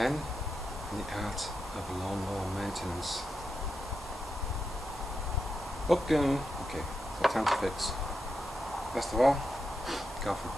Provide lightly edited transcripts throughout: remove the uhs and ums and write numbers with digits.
10 in the art of lawnmower maintenance. Okay, so time to fix. First of all, coffee.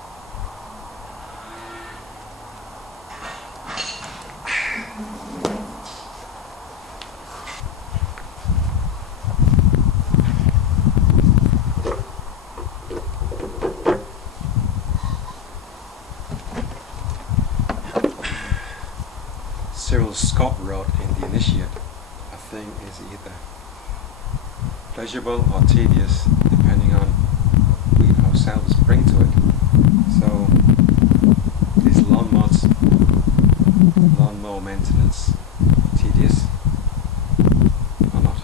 Cyril Scott wrote in The Initiate, a thing is either pleasurable or tedious depending on what we ourselves bring to it. So is lawnmower maintenance tedious or not?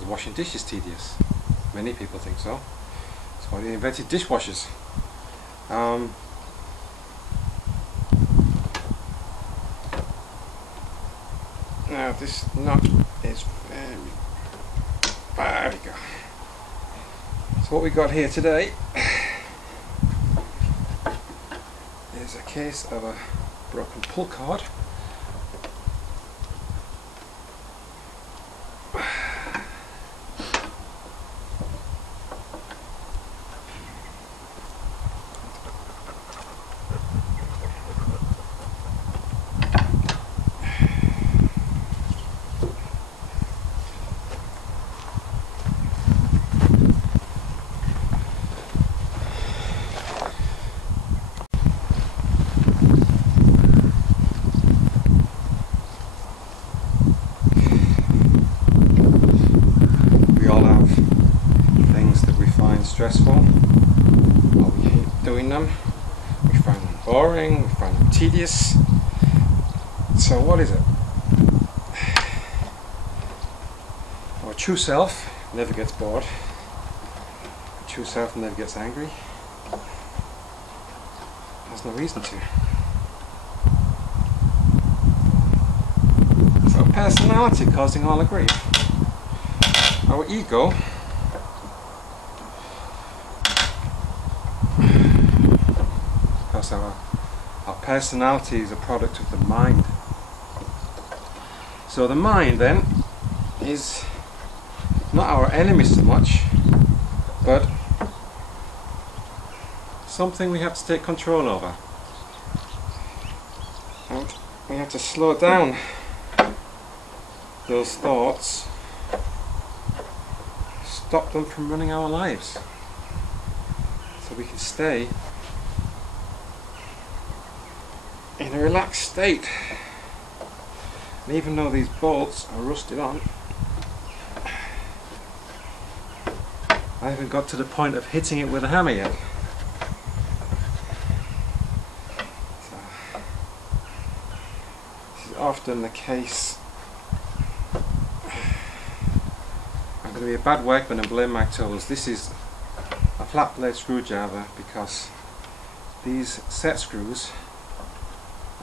Is washing dishes tedious? Many people think so. That's why they invented dishwashers. Now this nut is there we go. So what we got here today is a case of a broken pull cord. Stressful, or we hate doing them, we find them boring, we find them tedious. So what is it? Our true self never gets bored, our true self never gets angry. There's no reason to. So personality causing all the grief. Our ego, our personality is a product of the mind. So the mind then is not our enemy so much, but something we have to take control over. And we have to slow down those thoughts, stop them from running our lives, so we can stay in a relaxed state. And even though these bolts are rusted on, I haven't got to the point of hitting it with a hammer yet. So, this is often the case. I'm going to be a bad workman and blame my tools. This is a flat blade screwdriver because these set screws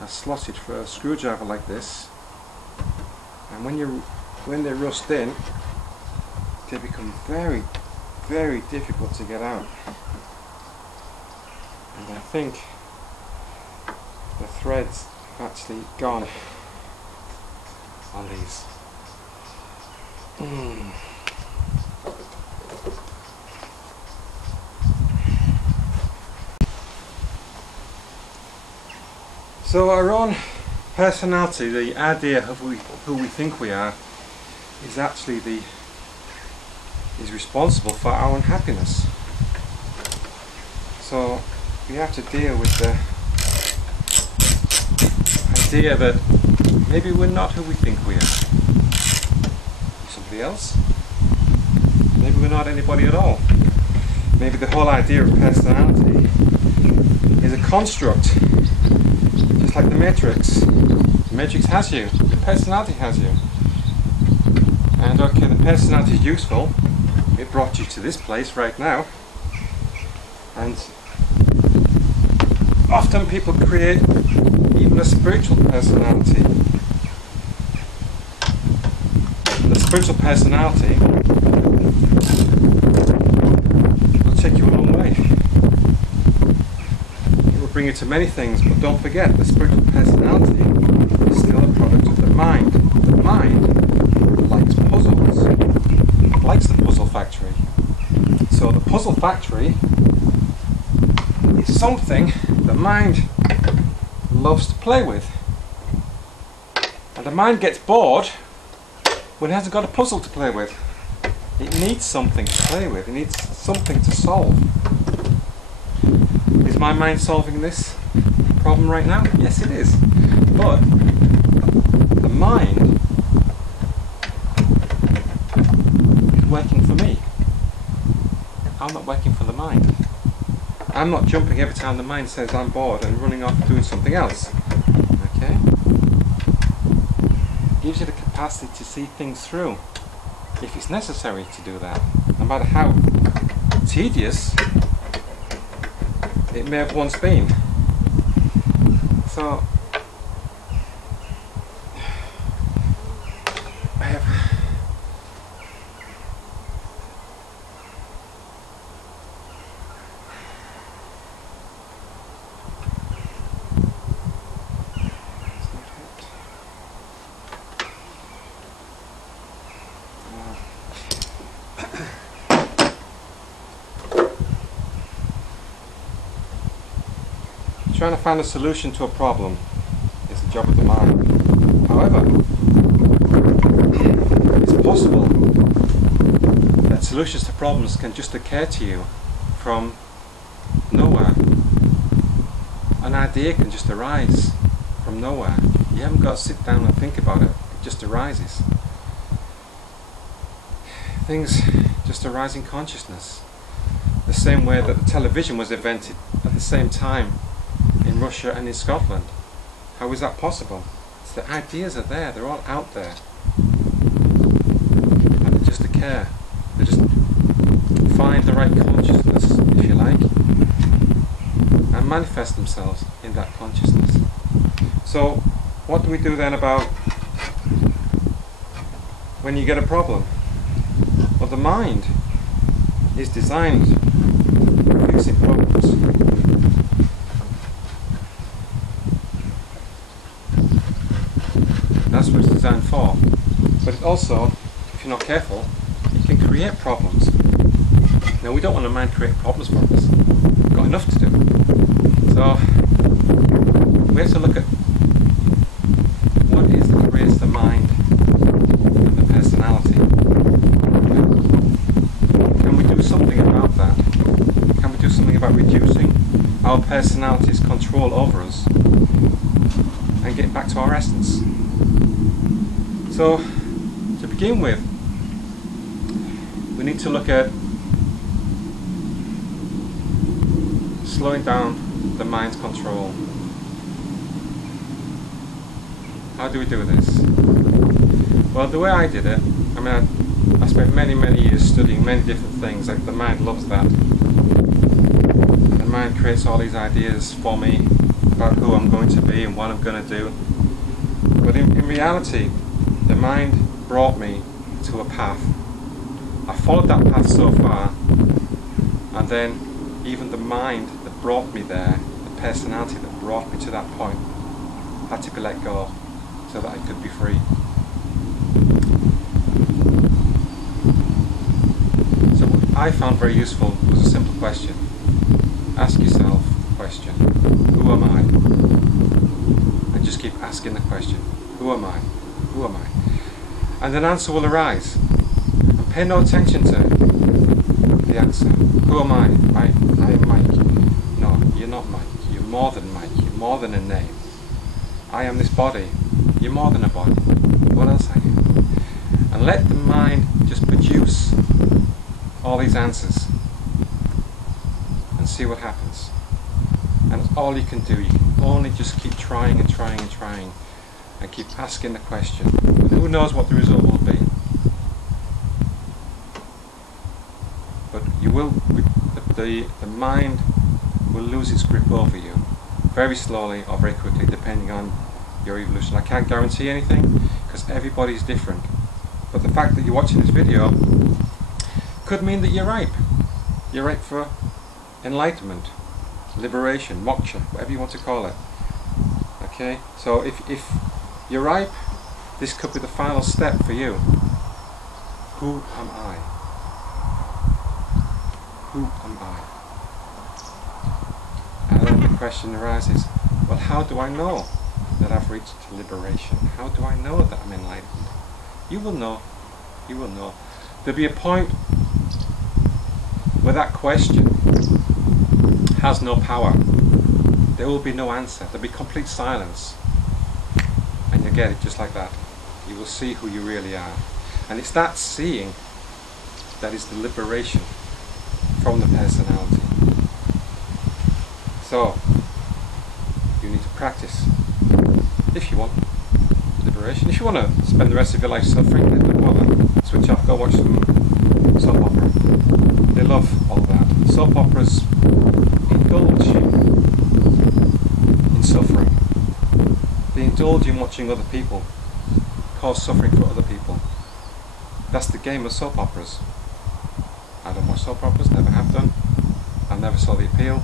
are slotted for a screwdriver like this, and when they rust in, they become very, very difficult to get out. And I think the threads have actually gone on these. So our own personality, the idea of who we think we are, is actually is responsible for our unhappiness. So we have to deal with the idea that maybe we're not who we think we are. Somebody else. Maybe we're not anybody at all. Maybe the whole idea of personality is a construct. Just like the Matrix. The Matrix has you, the personality has you. And okay, the personality is useful. It brought you to this place right now. And often people create even a spiritual personality. And the spiritual personality will take you a long way. It will bring you to many things, but don't forget, the spiritual personality is still a product mind. The mind likes puzzles. It likes the puzzle factory. So the puzzle factory is something the mind loves to play with. And the mind gets bored when it hasn't got a puzzle to play with. It needs something to play with. It needs something to solve. Is my mind solving this problem right now? Yes, it is. But the mind is working for me. I'm not working for the mind. I'm not jumping every time the mind says I'm bored and running off doing something else. Okay? It gives you the capacity to see things through, if it's necessary to do that, no matter how tedious it may have once been. So I have trying to find a solution to a problem is the job of the mind. However, it's possible that solutions to problems can just occur to you from nowhere. An idea can just arise from nowhere. You haven't got to sit down and think about it. It just arises. Things just arise in consciousness. The same way that the television was invented at the same time in Russia and in Scotland. How is that possible? It's the ideas are there, they're all out there. And they just occur. They just find the right consciousness, if you like, and manifest themselves in that consciousness. So, what do we do then about when you get a problem? Well, the mind is designed for fixing problems. That's what it's designed for. But it also, if you're not careful, it can create problems. Now, we don't want a mind create problems for us. We've got enough to do. So we have to look at what it is that creates the mind and the personality. Can we do something about that? Can we do something about reducing our personality's control over us and get back to our essence? So, to begin with, we need to look at slowing down the mind's control. How do we do this? Well, the way I did it, I mean, I spent many years studying many different things. Like, the mind loves that. The mind creates all these ideas for me about who I'm going to be and what I'm going to do. But in reality, the mind brought me to a path. I followed that path so far, and then even the mind that brought me there, the personality that brought me to that point, had to be let go so that I could be free. So what I found very useful was a simple question. Ask yourself the question, who am I? And just keep asking the question, who am I? Who am I? And an answer will arise. And pay no attention to the answer. Who am I? I am Mike. No, you're not Mike. You're more than Mike. You're more than a name. I am this body. You're more than a body. What else are you? And let the mind just produce all these answers and see what happens. And it's all you can do. You can only just keep trying and trying and trying and keep asking the question. And who knows what the result will be. But you will, the mind will lose its grip over you very slowly or very quickly, depending on your evolution. I can't guarantee anything because everybody's different. But the fact that you're watching this video could mean that you're ripe. You're ripe for enlightenment, liberation, moksha, whatever you want to call it. Okay? So if you're ripe, This could be the final step for you. Who am I? Who am I? And then the question arises, well, how do I know that I've reached liberation? How do I know that I'm enlightened? You will know. You will know. There'll be a point where that question has no power. There will be no answer. There'll be complete silence. And you'll get it just like that. You will see who you really are. And it's that seeing that is the liberation from the personality. So, you need to practice if you want liberation. If you want to spend the rest of your life suffering, then don't bother. Switch off, go watch some soap opera. They love all that. Soap operas indulge in suffering. They indulge in watching other people cause suffering for other people. That's the game of soap operas. I don't watch soap operas, never have done. I never saw the appeal.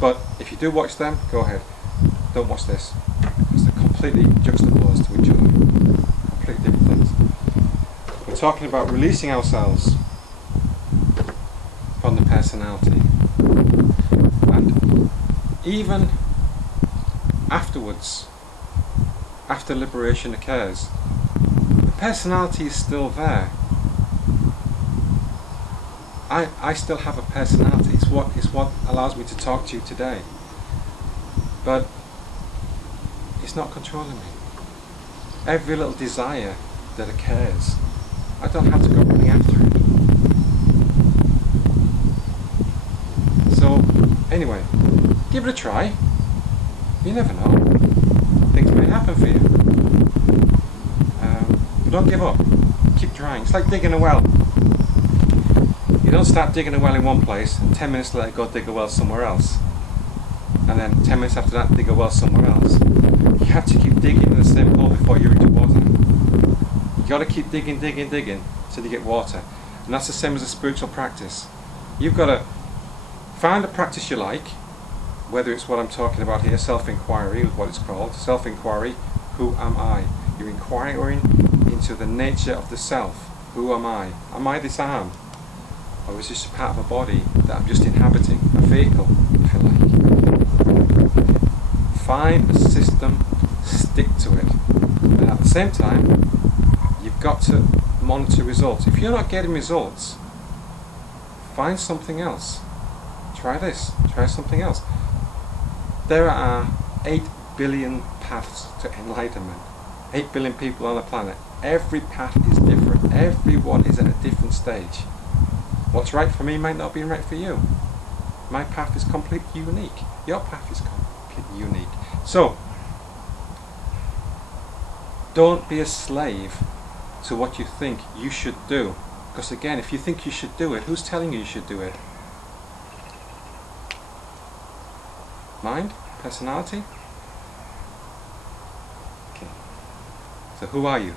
But if you do watch them, go ahead. Don't watch this. Because they're completely juxtaposed to each other. Completely different things. We're talking about releasing ourselves from the personality. And even afterwards, after liberation occurs, the personality is still there. I still have a personality. It's what allows me to talk to you today. But it's not controlling me. Every little desire that occurs, I don't have to go running after it. So, anyway, give it a try. You never know. Things may happen for you. But don't give up. Keep trying. It's like digging a well. You don't start digging a well in one place and 10 minutes later go dig a well somewhere else. And then 10 minutes after that dig a well somewhere else. You have to keep digging in the same hole before you reach water. You got to keep digging till you get water. And that's the same as a spiritual practice. You've got to find a practice you like, whether it's what I'm talking about here, self-inquiry is what it's called. Self-inquiry, who am I? You're inquiring into the nature of the self. Who am I? Am I this arm? Or is this a part of a body that I'm just inhabiting? A vehicle, if you like. Find a system, stick to it. And at the same time, you've got to monitor results. If you're not getting results, find something else. Try this, try something else. There are 8 billion paths to enlightenment. 8 billion people on the planet. Every path is different. Everyone is at a different stage. What's right for me might not be right for you. My path is completely unique. Your path is completely unique. So, don't be a slave to what you think you should do. Because again, if you think you should do it, who's telling you should do it? Mind? Personality? Okay. So who are you?